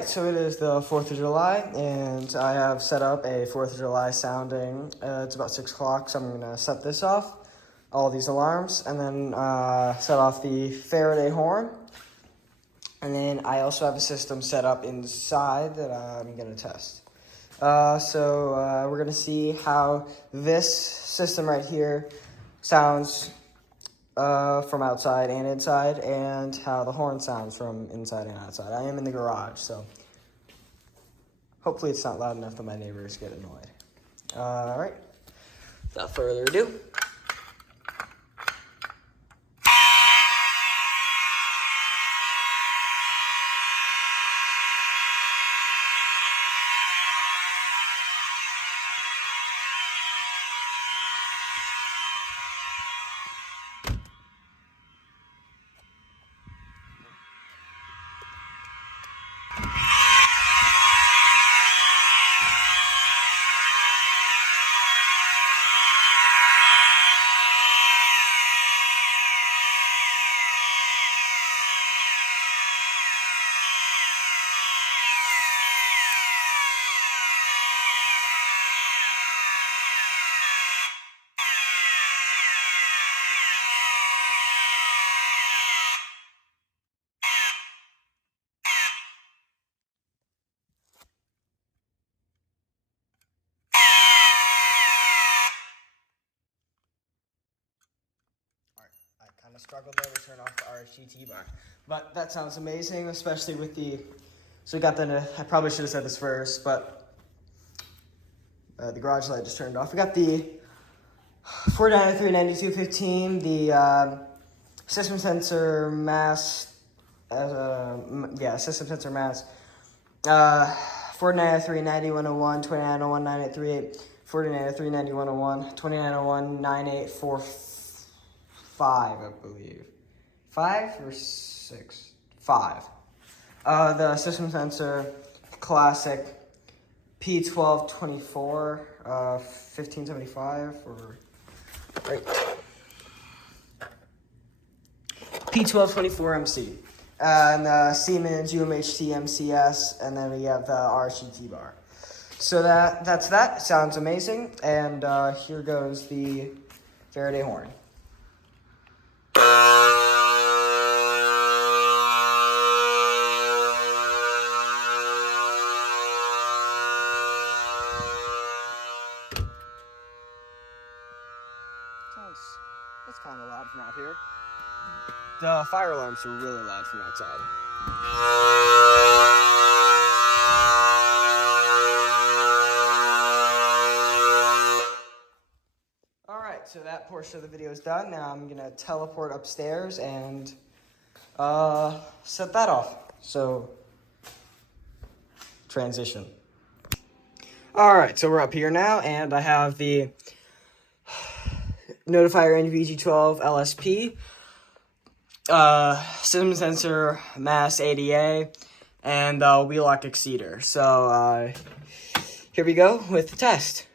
Alright, so it is the 4th of July, and I have set up a 4th of July sounding. It's about 6 o'clock, so I'm going to set this off, all these alarms, and then set off the Faraday horn. And then I also have a system set up inside that I'm going to test. So we're going to see how this system right here sounds from outside and inside, and how the horn sounds from inside and outside. I am in the garage, so hopefully it's not loud enough that my neighbors get annoyed. All right, without further ado. I kind of struggled there to turn off the RGT bar, but that sounds amazing, especially with the, so we got the, I probably should have said this first, but the garage light just turned off. We got the 493-9215, the system sensor mass, system sensor mass, 493-9101, 2901, 9838, 493-9101, 2901, 9845. I believe. 5 or 6? 5. The system sensor classic P1224, 1575, or right. P1224MC. And the Siemens UMHT MCS, and then we have the RGT bar. So that's that. Sounds amazing. And here goes the Faraday horn. That's kind of loud from out here. The fire alarms are really loud from outside. Alright, so that portion of the video is done. Now I'm going to teleport upstairs and set that off. So, transition. Alright, so we're up here now, and I have the Notifier NVG12 LSP, system sensor mass ADA, and wheel lock exceeder. So here we go with the test.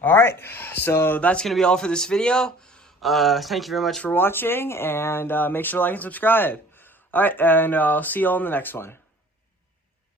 Alright, so that's going to be all for this video. Thank you very much for watching, and make sure to like and subscribe. Alright, and I'll see you all in the next one.